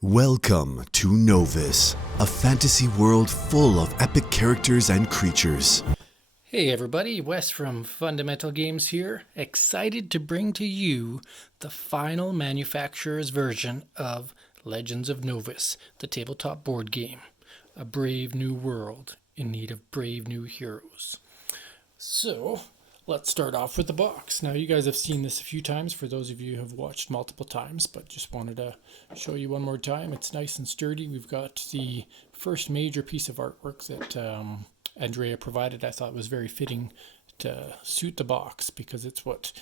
Welcome to Novus, a fantasy world full of epic characters and creatures. Hey everybody, Wes from Fundamental Games here, excited to bring to you the final manufacturer's version of Legends of Novus, the tabletop board game. A brave new world in need of brave new heroes. So, let's start off with the box. Now, you guys have seen this a few times for those of you who have watched multiple times, but just wanted to show you one more time. It's nice and sturdy. We've got the first major piece of artwork that Andrea provided. I thought was very fitting to suit the box because it's what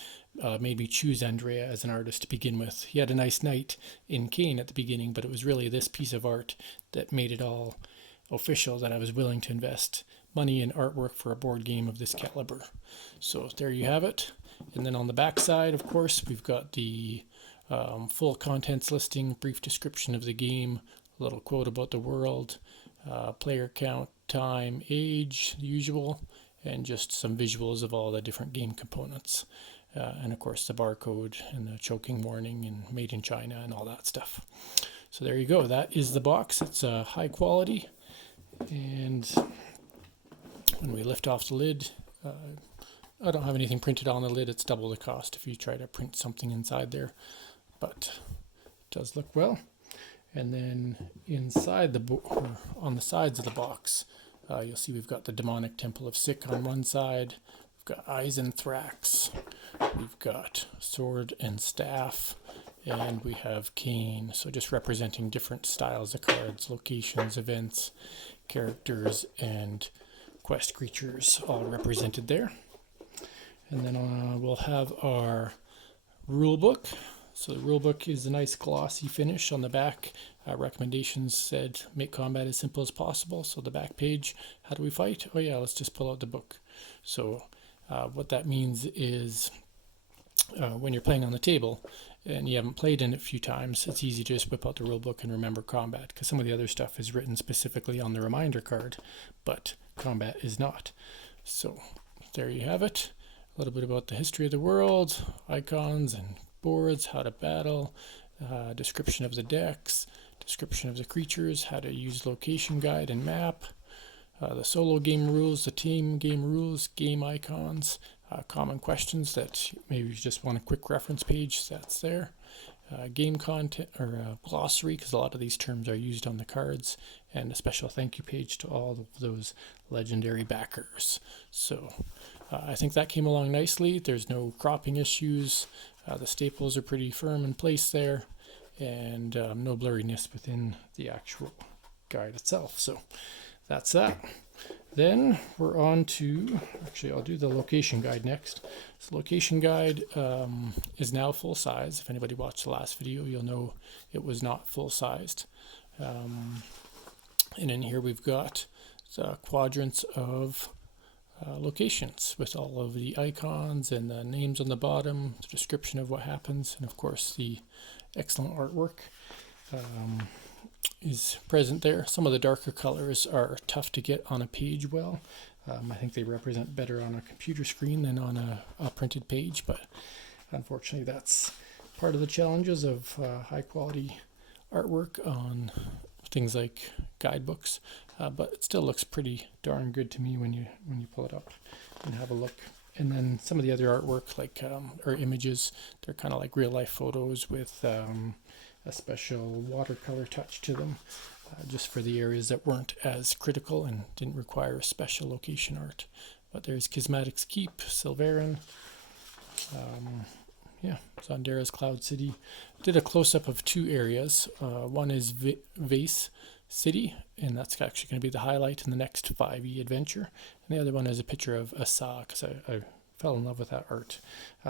made me choose Andrea as an artist to begin with. He had a nice knight in Kane at the beginning, but it was really this piece of art that made it all official that I was willing to invest money in artwork for a board game of this caliber. So there you have it. And then on the back side, of course, we've got the full contents listing, brief description of the game, a little quote about the world, player count, time, age, the usual, and just some visuals of all the different game components. And of course the barcode and the choking warning and made in China and all that stuff. So there you go. That is the box. It's high quality. And when we lift off the lid, I don't have anything printed on the lid. It's double the cost if you try to print something inside there, but it does look well. And then inside or on the sides of the box, you'll see we've got the demonic temple of Sick on one side. We've got eyes and Thrax. We've got sword and staff. And we have Kane. So just representing different styles of cards, locations, events, characters, and quest creatures all represented there. And then we'll have our rule book. So the rule book is a nice glossy finish on the back. Recommendations said make combat as simple as possible. So the back page, how do we fight? Oh yeah, let's just pull out the book. So what that means is when you're playing on the table and you haven't played in it a few times, it's easy to just whip out the rule book and remember combat, because some of the other stuff is written specifically on the reminder card, but combat is not. So there you have it. A little bit about the history of the world, icons and boards, how to battle, description of the decks, description of the creatures, how to use location guide and map, the solo game rules, the team game rules, game icons, common questions that maybe you just want a quick reference page, that's there. Game content or glossary, because a lot of these terms are used on the cards, and a special thank you page to all of those legendary backers. So I think that came along nicely. There's no cropping issues. The staples are pretty firm in place there, and no blurriness within the actual guide itself. So that's that. Then we're on to, actually I'll do the location guide next. So location guide is now full size. If anybody watched the last video, you'll know it was not full sized. And in here we've got the quadrants of locations with all of the icons and the names on the bottom, the description of what happens, and of course the excellent artwork is present there. Some of the darker colors are tough to get on a page well. I think they represent better on a computer screen than on a printed page, but unfortunately that's part of the challenges of high quality artwork on things like guidebooks, but it still looks pretty darn good to me when you pull it up and have a look. And then some of the other artwork, like or images, they're kind of like real life photos with a special watercolor touch to them, just for the areas that weren't as critical and didn't require special location art. But there's Kismatic's Keep, Silverin, Zandera's Cloud City. Did a close-up of two areas. One is Vase City, and that's actually going to be the highlight in the next 5e adventure. And the other one is a picture of Asa, because I fell in love with that art.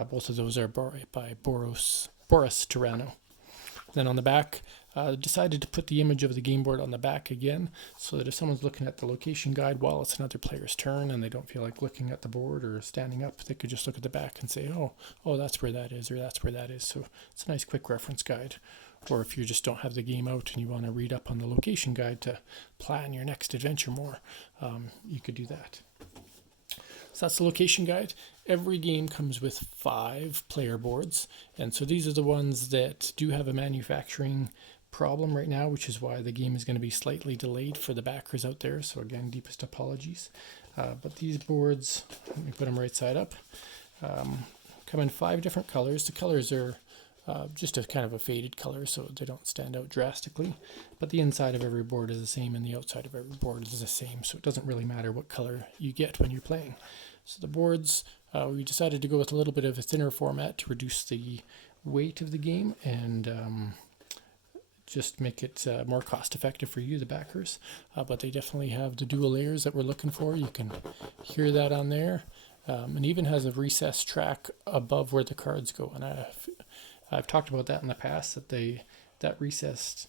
Both of those are by Boris Tirano. Then on the back, decided to put the image of the game board on the back again, so that if someone's looking at the location guide while it's another player's turn and they don't feel like looking at the board or standing up, they could just look at the back and say, oh, that's where that is, or that's where that is. So it's a nice quick reference guide. Or if you just don't have the game out and you want to read up on the location guide to plan your next adventure more, you could do that. So that's the location guide. Every game comes with 5 player boards, and so these are the ones that do have a manufacturing problem right now, which is why the game is going to be slightly delayed for the backers out there. So again, deepest apologies. But these boards, let me put them right side up, come in 5 different colors. The colors are just a kind of a faded color, so they don't stand out drastically. But the inside of every board is the same, and the outside of every board is the same, so it doesn't really matter what color you get when you're playing. So the boards, we decided to go with a little bit of a thinner format to reduce the weight of the game and just make it more cost effective for you, the backers. But they definitely have the dual layers that we're looking for. You can hear that on there. And even has a recessed track above where the cards go. And I've talked about that in the past, that recessed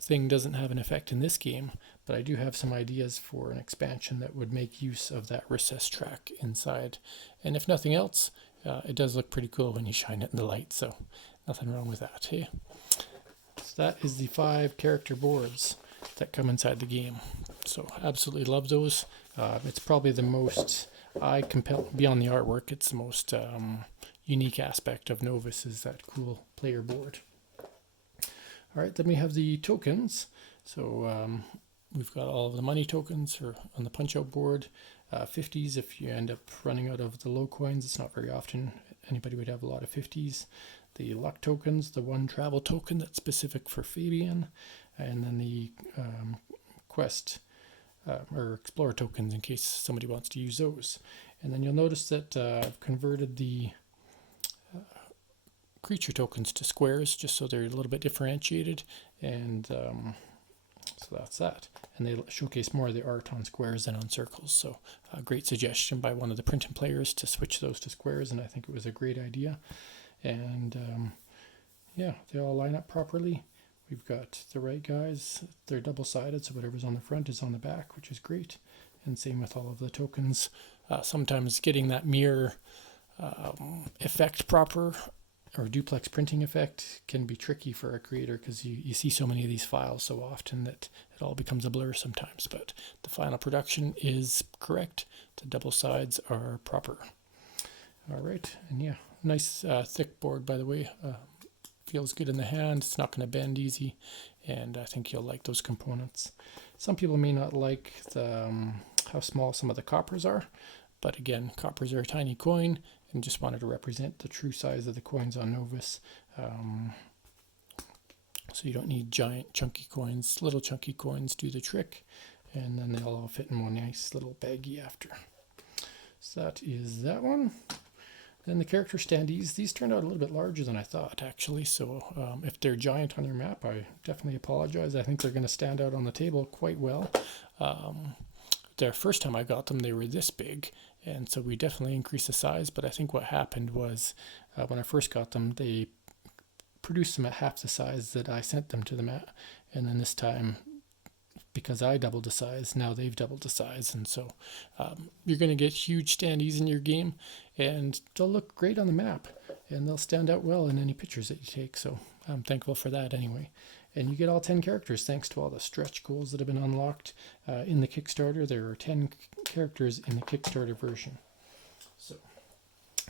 thing doesn't have an effect in this game, but I do have some ideas for an expansion that would make use of that recessed track inside. And if nothing else, it does look pretty cool when you shine it in the light, so nothing wrong with that, hey? So that is the 5 character boards that come inside the game. So absolutely love those. It's probably the most beyond the artwork, it's the most unique aspect of Novus is that cool player board. All right, then we have the tokens. So we've got all of the money tokens on the punch-out board. 50s if you end up running out of the low coins. It's not very often anybody would have a lot of 50s. The luck tokens, the 1 travel token that's specific for Fabian, and then the quest or explorer tokens in case somebody wants to use those. And then you'll notice that I've converted the creature tokens to squares just so they're a little bit differentiated, and so that's that. And they showcase more of the art on squares than on circles, so a great suggestion by one of the printing players to switch those to squares, and I think it was a great idea. And yeah, they all line up properly. We've got the right guys, they're double-sided, so whatever's on the front is on the back, which is great. And same with all of the tokens. Sometimes getting that mirror effect proper, or duplex printing effect, can be tricky for a creator because you see so many of these files so often that it all becomes a blur sometimes. But the final production is correct. The double sides are proper. All right, and yeah, nice thick board, by the way. Feels good in the hand. It's not going to bend easy, and I think you'll like those components. Some people may not like how small some of the coppers are, but again, coppers are a tiny coin, and just wanted to represent the true size of the coins on Novus. So you don't need giant chunky coins. Little chunky coins do the trick, and then they'll all fit in one nice little baggie after. So that is that one. Then the character standees, these turned out a little bit larger than I thought, actually. So if they're giant on your map, I definitely apologize. I think they're going to stand out on the table quite well. The first time I got them, they were this big, and so we definitely increased the size. But I think what happened was when I first got them, they produced them at half the size that I sent them to them at. And then this time, because I doubled the size, now they've doubled the size, and so you're going to get huge standees in your game, and they'll look great on the map, and they'll stand out well in any pictures that you take, so I'm thankful for that anyway. And you get all 10 characters thanks to all the stretch goals that have been unlocked in the Kickstarter. There are 10 characters in the Kickstarter version. So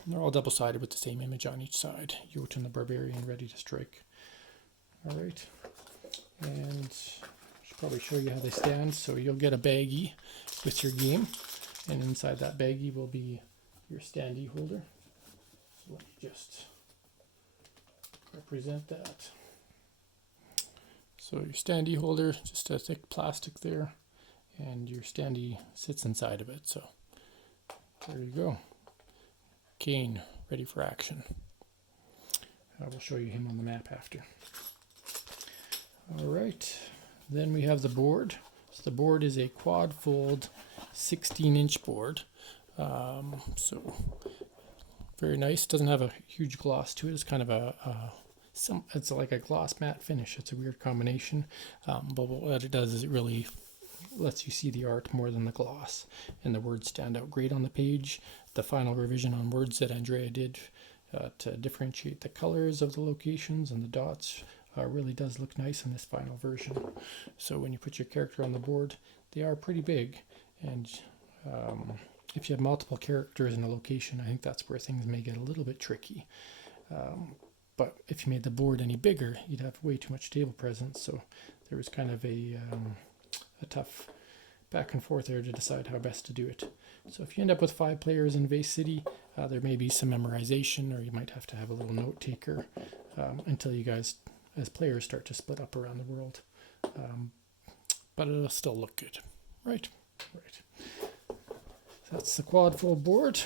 they're all double-sided with the same image on each side. Jotun the Barbarian ready to strike. All right, and probably show you how they stand. So you'll get a baggie with your game, and inside that baggie will be your standee holder. So let me just represent that. So your standee holder, just a thick plastic there, and your standee sits inside of it. So there you go. Kane, ready for action. I will show you him on the map after. All right. Then we have the board. So the board is a quad fold 16-inch board. So very nice. Doesn't have a huge gloss to it. It's kind of it's like a gloss matte finish. It's a weird combination. But what it does is it really lets you see the art more than the gloss. And the words stand out great on the page. The final revision on words that Andrea did to differentiate the colors of the locations and the dots really does look nice in this final version. So when you put your character on the board, they are pretty big, and if you have multiple characters in a location, I think that's where things may get a little bit tricky. but if you made the board any bigger, you'd have way too much table presence. So there was kind of a tough back and forth there to decide how best to do it. So if you end up with 5 players in Vase City, there may be some memorization, or you might have to have a little note taker until you guys, as players, start to split up around the world. But it'll still look good. Right. That's the quad fold board,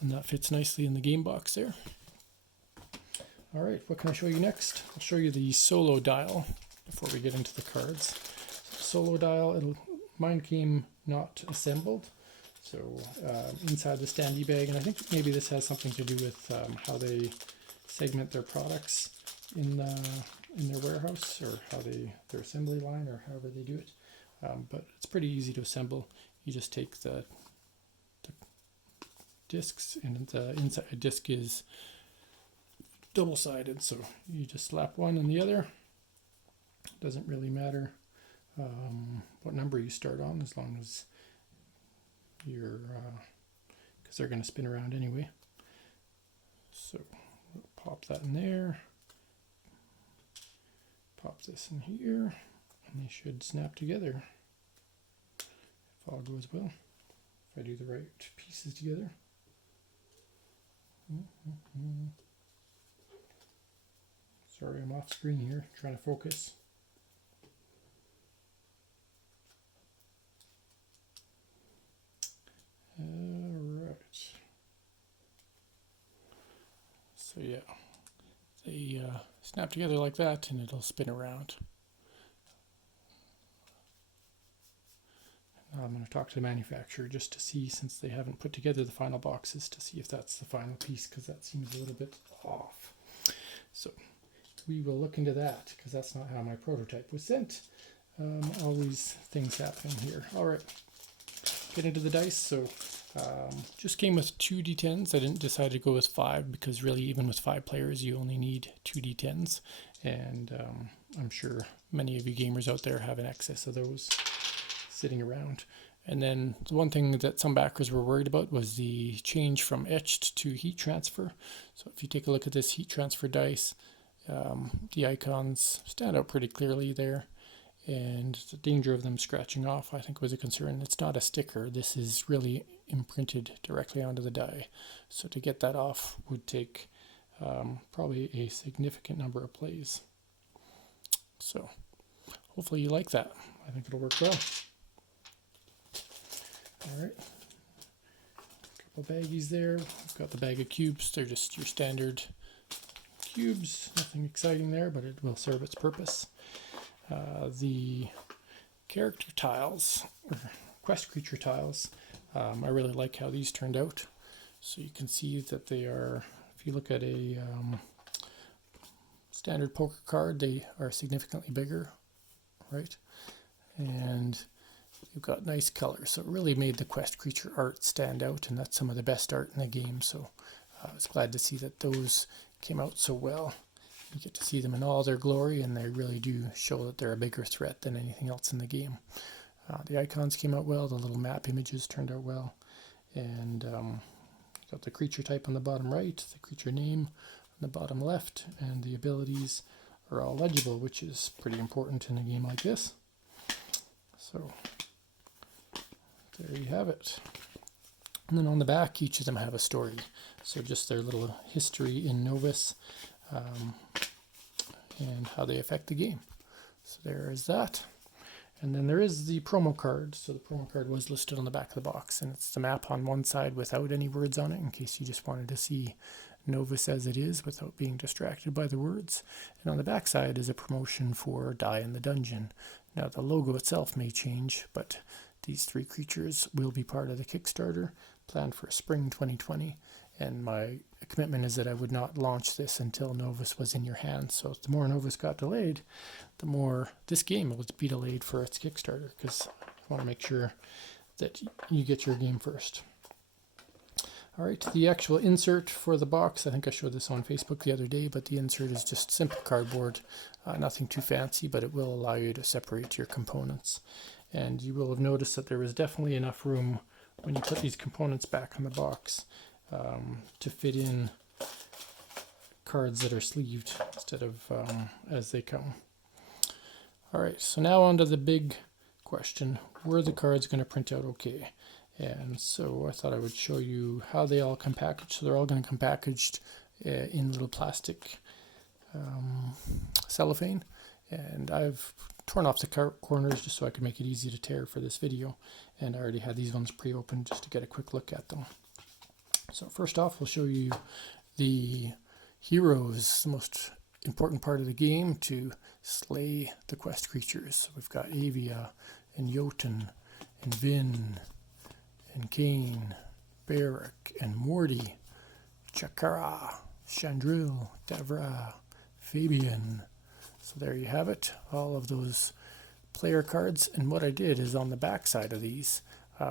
and that fits nicely in the game box there. All right, what can I show you next? I'll show you the solo dial before we get into the cards. Solo dial, mine came not assembled, so inside the standee bag, and I think maybe this has something to do with how they segment their products in their warehouse, or how their assembly line, or however they do it. But it's pretty easy to assemble. You just take the discs, and the inside disc is double-sided, so you just slap one on the other. Doesn't really matter what number you start on, as long as you're because they're going to spin around anyway. So we'll pop that in there, pop this in here, and they should snap together if all goes well, if I do the right pieces together. Sorry, I'm off screen here, trying to focus. Alright. So yeah, they snap together like that, and it'll spin around. Now I'm going to talk to the manufacturer just to see, since they haven't put together the final boxes, to see if that's the final piece, because that seems a little bit off. So we will look into that, because that's not how my prototype was sent. Always things happen here. All right, get into the dice. So just came with 2 D10s. I didn't decide to go with 5, because really, even with 5 players, you only need 2 D10s. And I'm sure many of you gamers out there have an excess of those sitting around. And then the one thing that some backers were worried about was the change from etched to heat transfer. So if you take a look at this heat transfer dice, the icons stand out pretty clearly there, and the danger of them scratching off, I think, was a concern. It's not a sticker. This is really imprinted directly onto the die. So to get that off would take probably a significant number of plays. So hopefully you like that. I think it'll work well. All right, a couple baggies there. I've got the bag of cubes. They're just your standard cubes, nothing exciting there, but it will serve its purpose. The character tiles, or quest creature tiles, I really like how these turned out. So you can see that they are, if you look at a standard poker card, they are significantly bigger, right? And you've got nice colors, so it really made the quest creature art stand out, and that's some of the best art in the game. So I was glad to see that those came out so well. You get to see them in all their glory, and they really do show that they're a bigger threat than anything else in the game. The icons came out well, the little map images turned out well, and got the creature type on the bottom right, the creature name on the bottom left, and the abilities are all legible, which is pretty important in a game like this. So there you have it. And then on the back, each of them have a story. So just their little history in Novus, and how they affect the game. So there is that. And then there is the promo card. So the promo card was listed on the back of the box, and it's the map on one side without any words on it, in case you just wanted to see Novus as it is without being distracted by the words. And on the back side is a promotion for Die in the Dungeon. Now the logo itself may change, but these 3 creatures will be part of the Kickstarter planned for spring 2020. And my commitment is that I would not launch this until Novus was in your hands. So the more Novus got delayed, the more this game would be delayed for its Kickstarter, because I want to make sure that you get your game first. All right, the actual insert for the box, I think I showed this on Facebook the other day, but the insert is just simple cardboard, nothing too fancy, but it will allow you to separate your components. And you will have noticed that there was definitely enough room when you put these components back in the box to fit in cards that are sleeved instead of as they come. All right, so now on to the big question. Were the cards going to print out okay? And so I thought I would show you how they all come packaged. So they're all going to come packaged in little plastic cellophane. And I've torn off the corners just so I could make it easy to tear for this video. And I already had these ones pre-opened just to get a quick look at them. So first off, we'll show you the heroes, the most important part of the game to slay the quest creatures. So we've got Avia and Jotun and Vin and Kane, Barrack and Morty, Chakara, Chandril, Davra, Fabian. So there you have it, all of those player cards. And what I did is on the back side of these,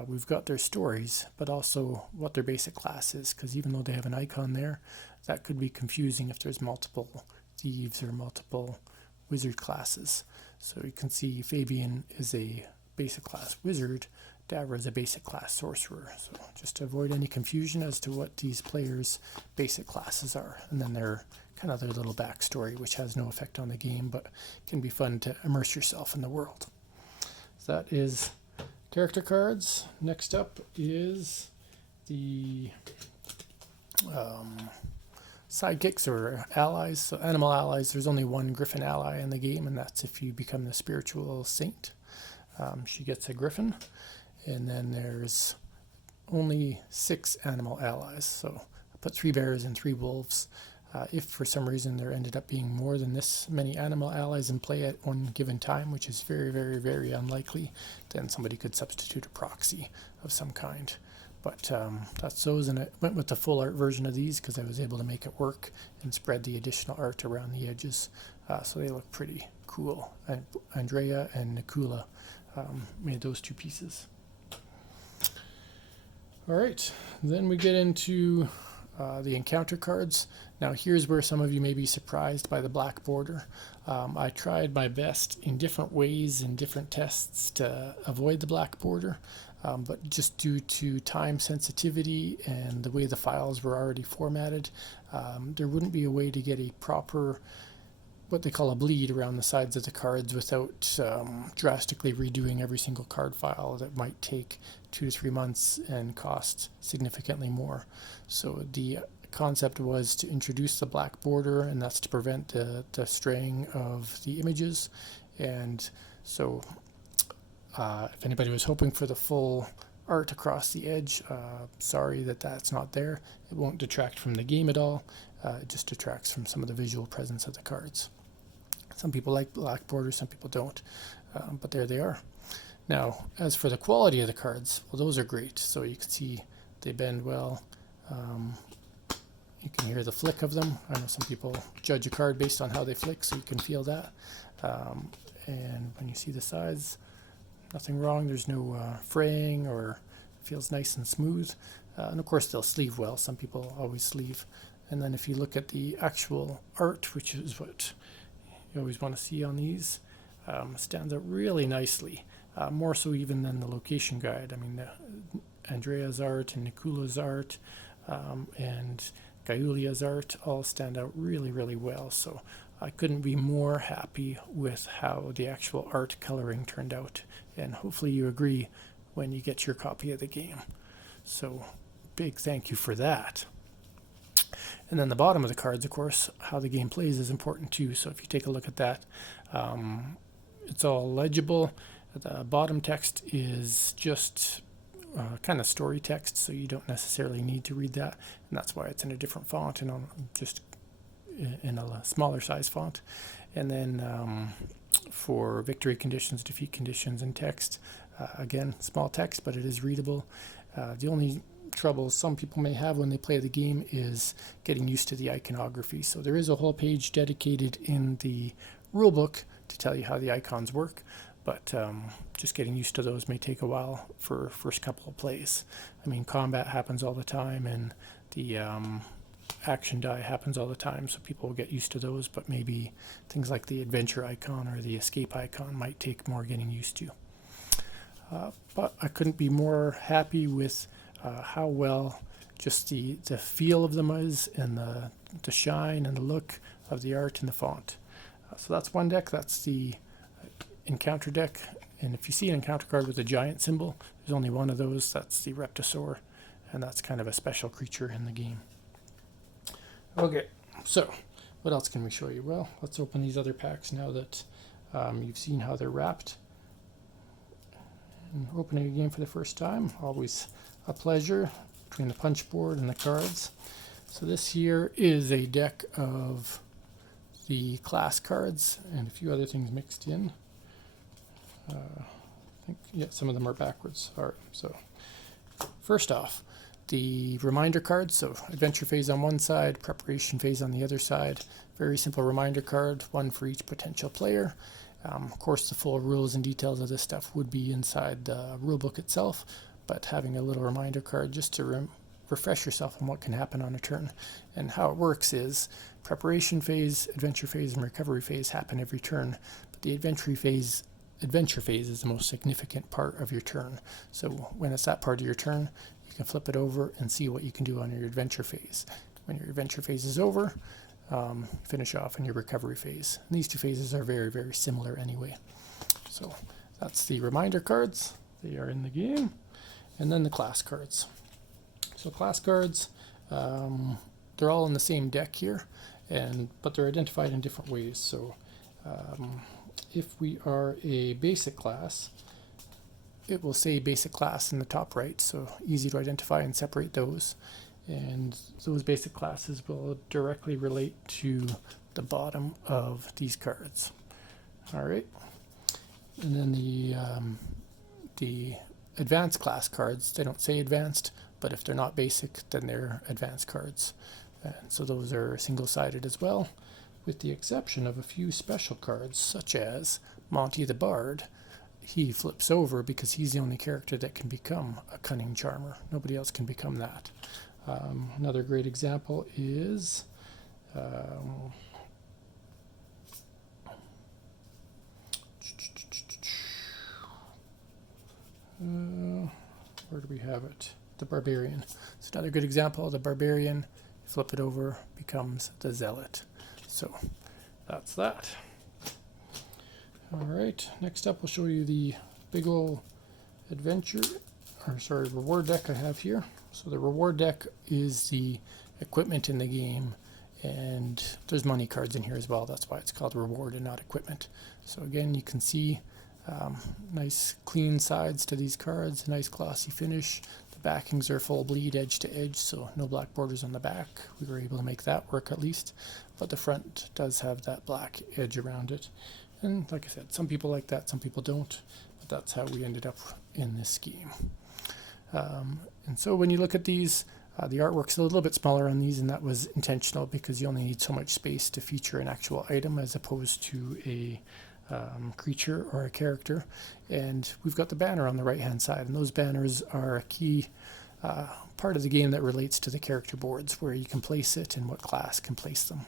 we've got their stories, but also what their basic class is, because even though they have an icon there, that could be confusing if there's multiple thieves or multiple wizard classes. So you can see Fabian is a basic class wizard, Davra is a basic class sorcerer. So just to avoid any confusion as to what these players' basic classes are. And then their kind of their little backstory, which has no effect on the game, but can be fun to immerse yourself in the world. So that is character cards. Next up is the sidekicks or allies. So animal allies, there's only one griffin ally in the game, and that's if you become the spiritual saint. She gets a griffin. And then there's only 6 animal allies. So I put 3 bears and 3 wolves. If for some reason there ended up being more than this many animal allies in play at one given time, which is very, very, very unlikely, then somebody could substitute a proxy of some kind. But that's those, and I went with the full art version of these because I was able to make it work and spread the additional art around the edges. So they look pretty cool. And Andrea and Nikula made those 2 pieces. All right, then we get into the encounter cards. Now here's where some of you may be surprised by the black border. I tried my best in different ways in different tests to avoid the black border, but just due to time sensitivity and the way the files were already formatted, there wouldn't be a way to get a proper, what they call a bleed around the sides of the cards without drastically redoing every single card file. That might take 2 to 3 months and cost significantly more. So the concept was to introduce the black border, and that's to prevent the straying of the images. And so if anybody was hoping for the full art across the edge, sorry that that's not there. It won't detract from the game at all. It just detracts from some of the visual presence of the cards. Some people like black borders, some people don't, but there they are. Now, as for the quality of the cards, well, those are great. So you can see they bend well. You can hear the flick of them. I know some people judge a card based on how they flick, so you can feel that. And when you see the sides, nothing wrong. There's no fraying, or it feels nice and smooth. And of course, they'll sleeve well. Some people always sleeve. And then if you look at the actual art, which is what you always want to see on these, stands out really nicely. More so even than the location guide. I mean, Andrea's art and Nikula's art and Gaiulia's art all stand out really, really well. So I couldn't be more happy with how the actual art coloring turned out. And hopefully you agree when you get your copy of the game. So big thank you for that. And then the bottom of the cards, of course, how the game plays is important too. So if you take a look at that, it's all legible. The bottom text is just kind of story text, so you don't necessarily need to read that. And that's why it's in a different font and just in a smaller size font. And then for victory conditions, defeat conditions, and text, again, small text, but it is readable. The only trouble some people may have when they play the game is getting used to the iconography. So there is a whole page dedicated in the rulebook to tell you how the icons work, but just getting used to those may take a while for first couple of plays. I mean, combat happens all the time, and the action die happens all the time, so people will get used to those, but maybe things like the adventure icon or the escape icon might take more getting used to. But I couldn't be more happy with how well just the feel of them is, and the shine and the look of the art and the font. So that's one deck. That's the encounter deck. And if you see an encounter card with a giant symbol, there's only one of those. That's the Reptosaur, and that's kind of a special creature in the game. Okay, so what else can we show you? Well, let's open these other packs now that you've seen how they're wrapped. And opening a game for the first time, always a pleasure, between the punch board and the cards. So this here is a deck of the class cards and a few other things mixed in. I think, yeah, some of them are backwards. All right, so first off, the reminder cards. So adventure phase on one side, preparation phase on the other side. Very simple reminder card, one for each potential player. Of course, the full rules and details of this stuff would be inside the rulebook itself, but having a little reminder card just to refresh yourself on what can happen on a turn. And how it works is preparation phase, adventure phase, and recovery phase happen every turn, but the adventure phase is the most significant part of your turn. So when it's that part of your turn, you can flip it over and see what you can do on your adventure phase. When your adventure phase is over, finish off in your recovery phase. And these two phases are very, very similar anyway. So that's the reminder cards. They are in the game. And then the class cards. So class cards, they're all in the same deck here, but they're identified in different ways. So if we are a basic class, it will say basic class in the top right, so easy to identify and separate those. And those basic classes will directly relate to the bottom of these cards. All right. And then the advanced class cards, they don't say advanced, but if they're not basic, then they're advanced cards. And so those are single-sided as well, with the exception of a few special cards, such as Monty the Bard. He flips over because he's the only character that can become a cunning charmer. Nobody else can become that. Another great example is where do we have it? The Barbarian. It's another good example. The Barbarian, flip it over, becomes the Zealot. So that's that. All right, next up we'll show you the big ol' reward deck I have here. So the reward deck is the equipment in the game, and there's money cards in here as well. That's why it's called reward and not equipment. So again, you can see nice clean sides to these cards, a nice glossy finish. The backings are full bleed edge to edge, so no black borders on the back. We were able to make that work at least, but the front does have that black edge around it. And like I said, some people like that, some people don't, but that's how we ended up in this scheme. And so when you look at these, the artwork's a little bit smaller on these, and that was intentional because you only need so much space to feature an actual item as opposed to a creature or a character. And we've got the banner on the right hand side, and those banners are a key part of the game that relates to the character boards, where you can place it and what class can place them.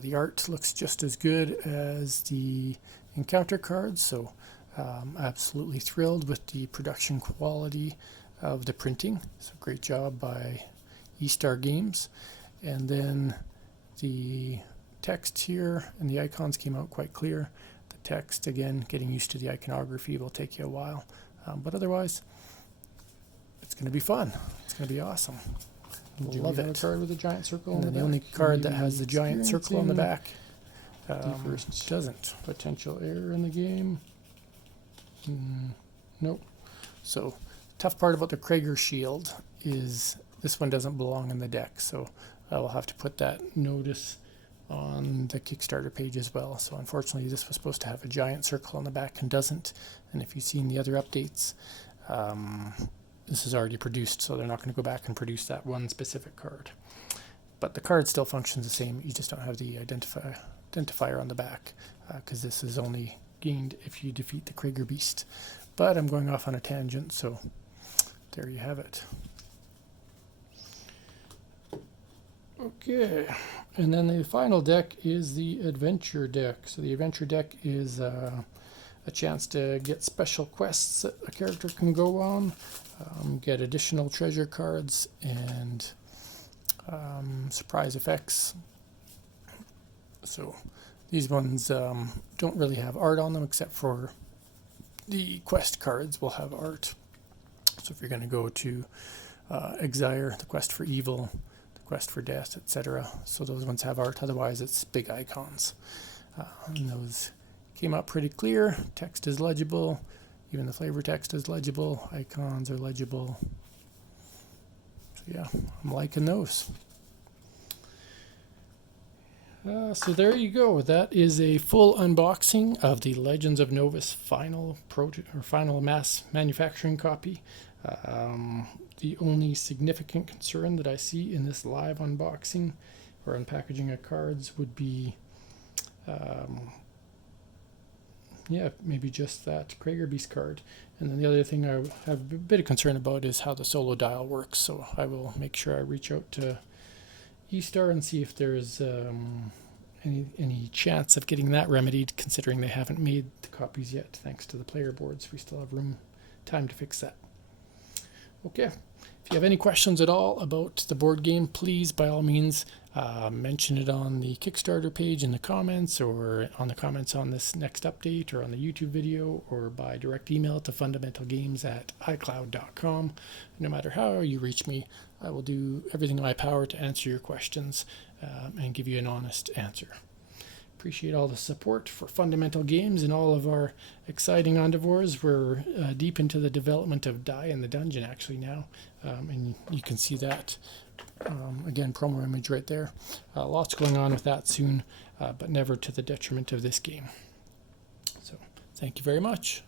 The art looks just as good as the encounter cards, so absolutely thrilled with the production quality of the printing. So great job by eStar Games. And then the text here and the icons came out quite clear. The text, again, getting used to the iconography will take you a while, but otherwise it's going to be fun. It's going to be awesome. Love it. A card with a giant circle on the back. The only card that has the giant circle on the back doesn't. Potential error in the game. Nope. So tough part about the Krager shield is this one doesn't belong in the deck, so I will have to put that notice on the Kickstarter page as well. So unfortunately this was supposed to have a giant circle on the back and doesn't, and if you've seen the other updates, this is already produced, so they're not going to go back and produce that one specific card. But the card still functions the same, you just don't have the identifier on the back, because this is only gained if you defeat the Krager Beast. But I'm going off on a tangent, so there you have it. Okay, and then the final deck is the Adventure deck. So the Adventure deck is a a chance to get special quests that a character can go on, get additional treasure cards, and surprise effects. So these ones don't really have art on them, except for the quest cards will have art. So if you're going to go to Exire, the quest for evil, the quest for death, etc., so those ones have art. Otherwise, it's big icons. And those came out pretty clear. Text is legible. Even the flavor text is legible. Icons are legible. So yeah, I'm liking those. So there you go. That is a full unboxing of the Legends of Novus final mass manufacturing copy. The only significant concern that I see in this live unboxing or unpackaging of cards would be, maybe just that Krager Beast card. And then the other thing I have a bit of concern about is how the solo dial works. So I will make sure I reach out to E-Star and see if there's any chance of getting that remedied, considering they haven't made the copies yet thanks to the player boards. We still have time to fix that. Okay, if you have any questions at all about the board game, please by all means mention it on the Kickstarter page in the comments, or on the comments on this next update, or on the YouTube video, or by direct email to fundamentalgames@icloud.com. No matter how you reach me, I will do everything in my power to answer your questions and give you an honest answer. Appreciate all the support for Fundamental Games and all of our exciting endeavors. We're deep into the development of Die in the Dungeon actually now, and you can see that again, promo image right there. Lots going on with that soon, but never to the detriment of this game. So thank you very much.